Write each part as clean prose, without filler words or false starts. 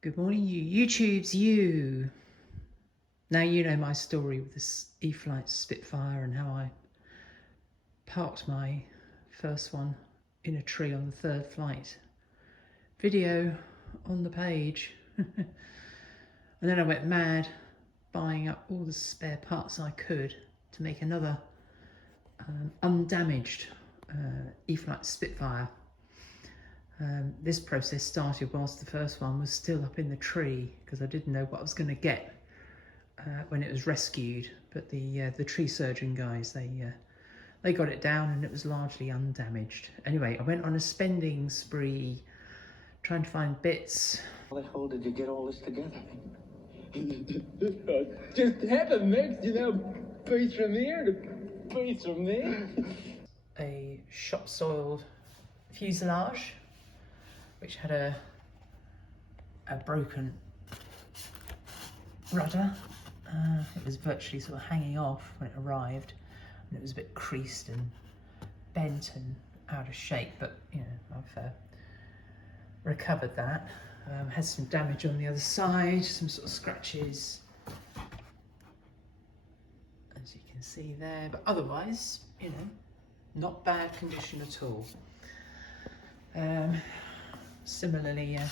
Good morning, you YouTubes, you. Now you know my story with this E-flite Spitfire and how I parked my first one in a tree on the third flight. Video on the page. And then I went mad buying up all the spare parts I could to make another undamaged E-flite Spitfire. This process started whilst the first one was still up in the tree because I didn't know what I was going to get when it was rescued. But the tree surgeon guys, they got it down and it was largely undamaged. Anyway, I went on a spending spree trying to find bits. How the hell did you get all this together? Just have a mix, piece from here, piece from there. A shop soiled fuselage which had a broken rudder. It was virtually sort of hanging off when it arrived, and it was a bit creased and bent and out of shape, but you know, I've recovered that. Had some damage on the other side, some sort of scratches, as you can see there, but otherwise, you know, not bad condition at all. Similarly, a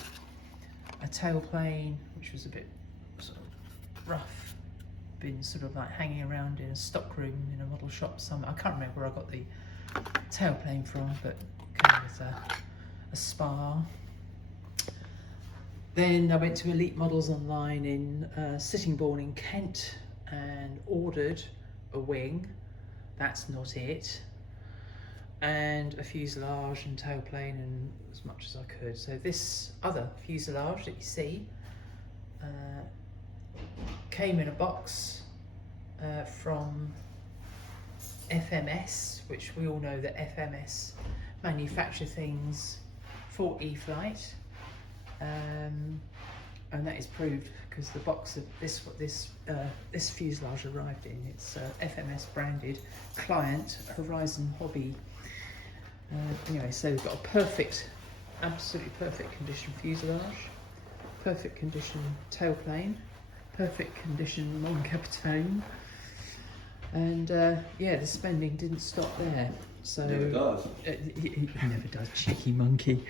tailplane, which was a bit sort of rough, been sort of like hanging around in a stock room in a model shop somewhere. I can't remember where I got the tailplane from, but it came with a spar. Then I went to Elite Models online in Sittingbourne in Kent and ordered a wing. That's not it. And a fuselage and tailplane and as much as I could. So this other fuselage that you see came in a box from FMS, which we all know that FMS manufacture things for E-flite, and that is proved because the box of this fuselage arrived in. It's FMS branded Client Horizon Hobby. Anyway, so we've got a perfect, absolutely perfect condition fuselage, perfect condition tailplane, perfect condition Mk.XIV, and yeah, the spending didn't stop there. So Never does. It never does, cheeky monkey.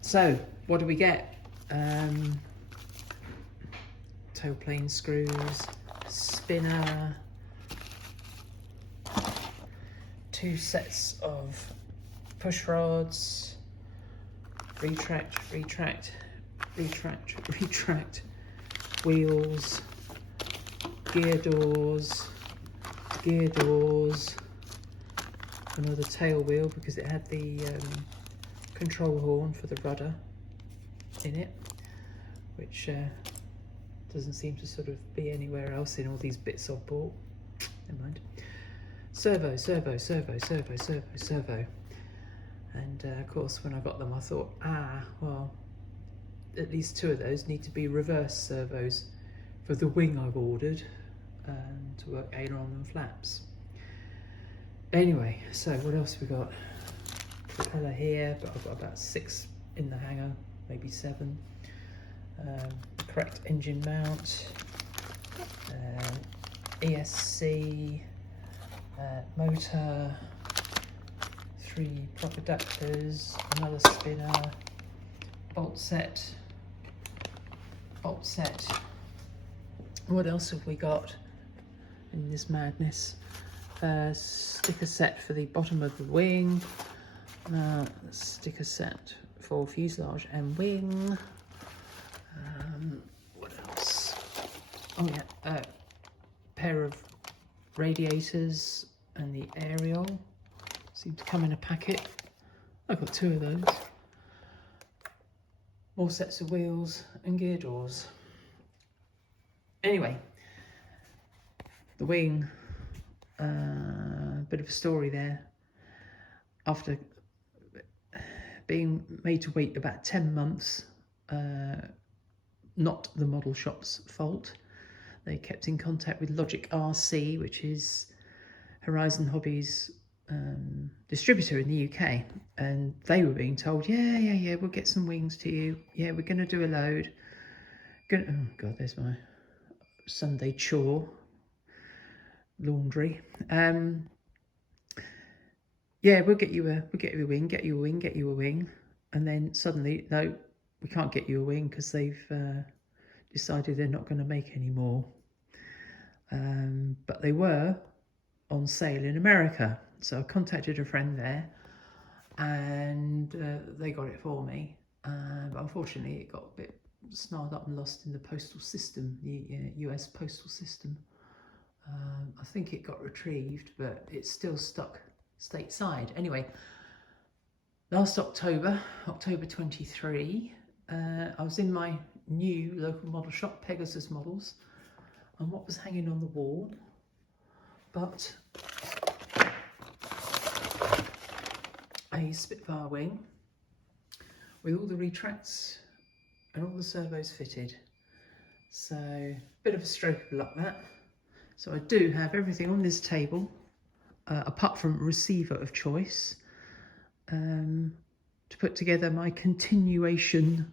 So what do we get? Tailplane screws, spinner, 2 sets of push rods, retract, wheels, gear doors, another tail wheel because it had the control horn for the rudder in it, which doesn't seem to sort of be anywhere else in all these bits I've bought. Never mind. Servo. And of course, when I got them, I thought, well, at least 2 of those need to be reverse servos for the wing I've ordered to work aileron and flaps. Anyway, so what else we got? Propeller here, but I've got about 6 in the hangar, maybe 7. Correct engine mount, ESC, motor, 3 prop adapters, another spinner, bolt set. What else have we got in this madness? Sticker set for the bottom of the wing, sticker set for fuselage and wing. What else? Oh yeah, pair of radiators and the aerial seem to come in a packet. I've got 2 of those. More sets of wheels and gear doors. Anyway, the wing, bit of a story there. After being made to wait about 10 months, not the model shop's fault. They kept in contact with Logic RC, which is Horizon Hobby's distributor in the UK, and they were being told, yeah, we'll get some wings to you. Yeah, we're going to do a load. Oh God, there's my Sunday chore, laundry. Yeah, we'll get you a wing, and then suddenly, no, we can't get you a wing because they've decided they're not going to make any more. But they were on sale in America, so I contacted a friend there, and they got it for me. But unfortunately, it got a bit snarled up and lost in the postal system, the US postal system. I think it got retrieved, but it's still stuck stateside. Anyway, last October 23, I was in my new local model shop, Pegasus Models, and what was hanging on the wall but a Spitfire wing with all the retracts and all the servos fitted. So, bit of a stroke of luck that. So I do have everything on this table, apart from receiver of choice, to put together my continuation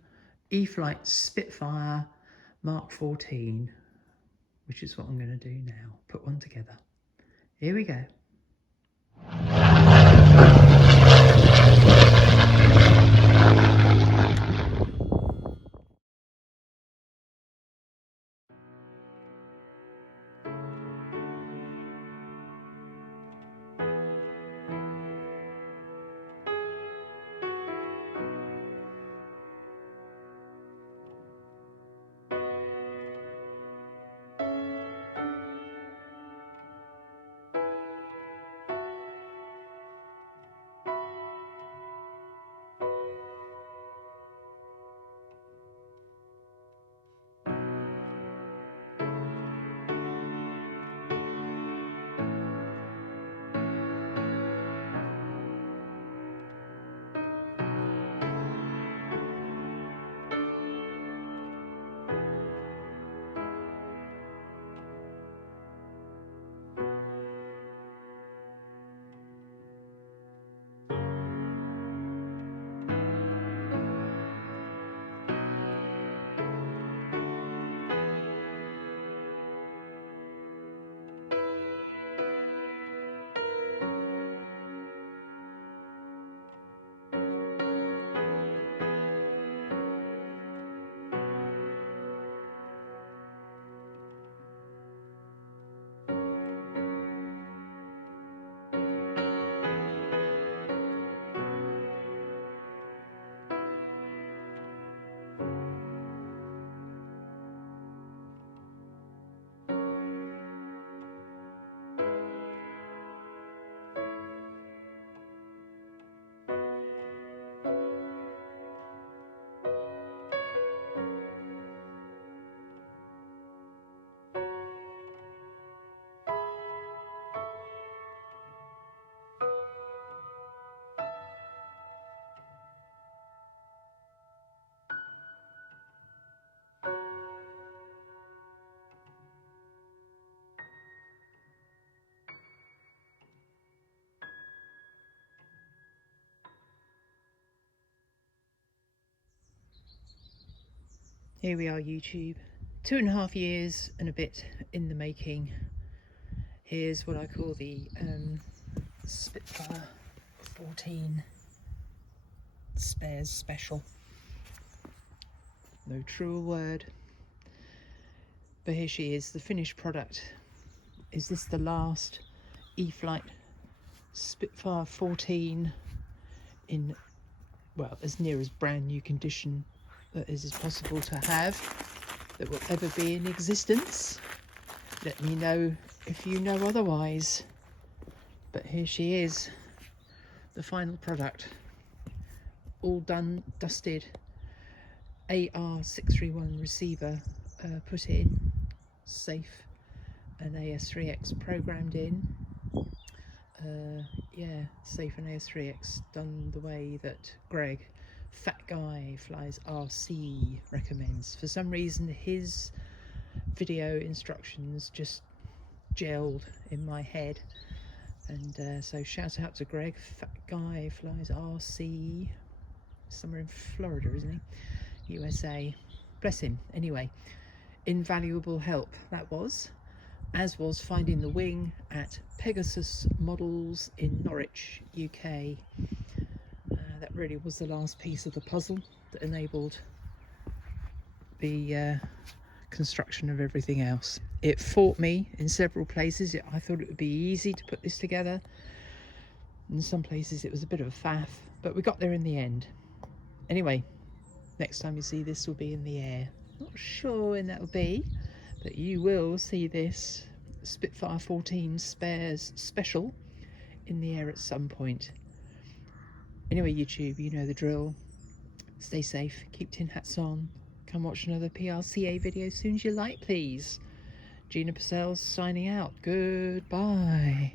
E-flite Spitfire Mk.XIV, which is what I'm going to do now, put one together. Here we go. Here we are, YouTube. 2.5 years and a bit in the making. Here's what I call the Spitfire 14 spares special. No truer word. But here she is, the finished product. Is this the last E-flite Spitfire 14 in, well, as near as brand new condition that is possible to have, that will ever be in existence? Let me know if you know otherwise. But here she is, the final product, all done, dusted, AR631 receiver put in, safe, an AS3X programmed in. Yeah, safe and AS3X done the way that Greg, Fat Guy Flies RC, recommends. For some reason his video instructions just gelled in my head, And so shout out to Greg, Fat Guy Flies RC, somewhere in Florida, isn't he? USA. Bless him. Anyway, invaluable help that was, as was finding the wing at Pegasus Models in Norwich, UK. That really was the last piece of the puzzle that enabled the construction of everything else. It fought me in several places. I thought it would be easy to put this together. In some places it was a bit of a faff, but we got there in the end. Anyway, next time you see this will be in the air. Not sure when that will be, but you will see this Spitfire 14 Spares Special in the air at some point. Anyway, YouTube, you know the drill. Stay safe, keep tin hats on. Come watch another PRCA video as soon as you like, please. Gina Purcell signing out. Goodbye.